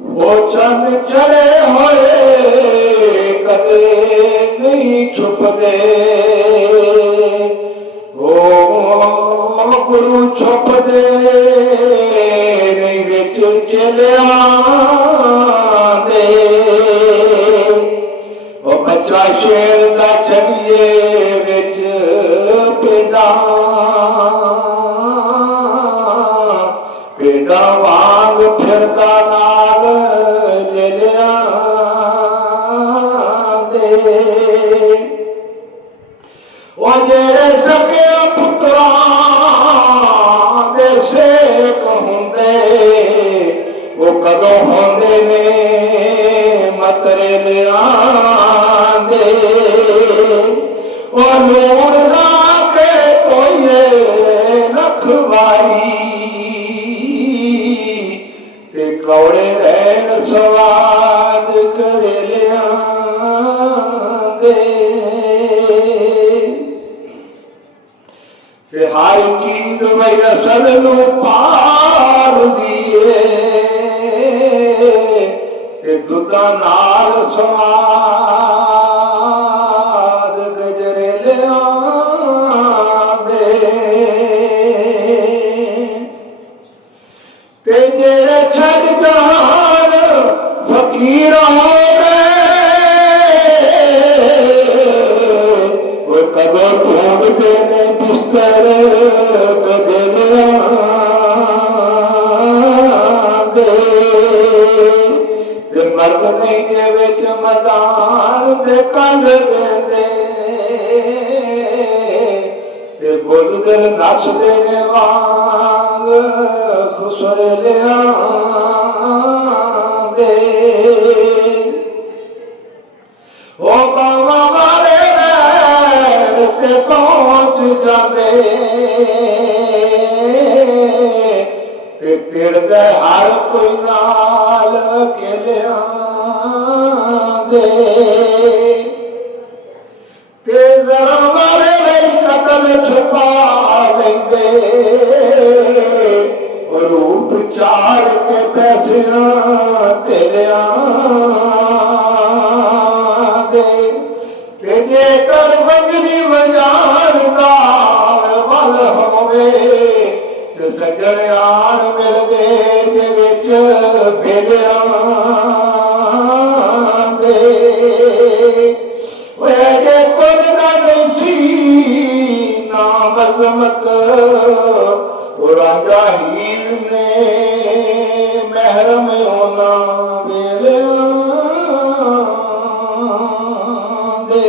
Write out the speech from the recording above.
वो चंद चढ़े होए कदे नहीं छुपदे, ओ गुरु छुपदे नहीं विच चलिया दे। ओ बच्चा शेर दा चढ़िए विच पेड़ा, पेड़ा वांग फिरदा नाल लिया दे। ओ जेड़े सके पुत्रा दे सेक हुंदे, वो कदों होंदे ने मतरे लिया दे। ओ नूर ला के कोई रखवाई, कौड़े रैन स्वाद कर लिया दे। हर चीज मई असल नू पार दिए, दुधा नाल स्वाद गजरे लिया दे। ते जेड़े छड़ जान फकीर वो कदों ढूंढते ने बिस्तर कदलिया दे। मर्द नहीं जे विच मैदान दे कंड देंदे, बुलगल नसदे ने वांग खुसर लिया दे। ओ बाबा वाले ते पहुंच जाते, तिड़दे हर कोई नाल के लिया दे। जरा वाले कतल छुपा लेंदे, रूप चार के पैसे तेरिया दे। जेकर बजरी बजान दा वल होवे, सजण आन मिलदे जे विच भेलिया दे। जे कुछ ना सी नाम अजमत, राजा हीर ने महरम होना वेलिया दे।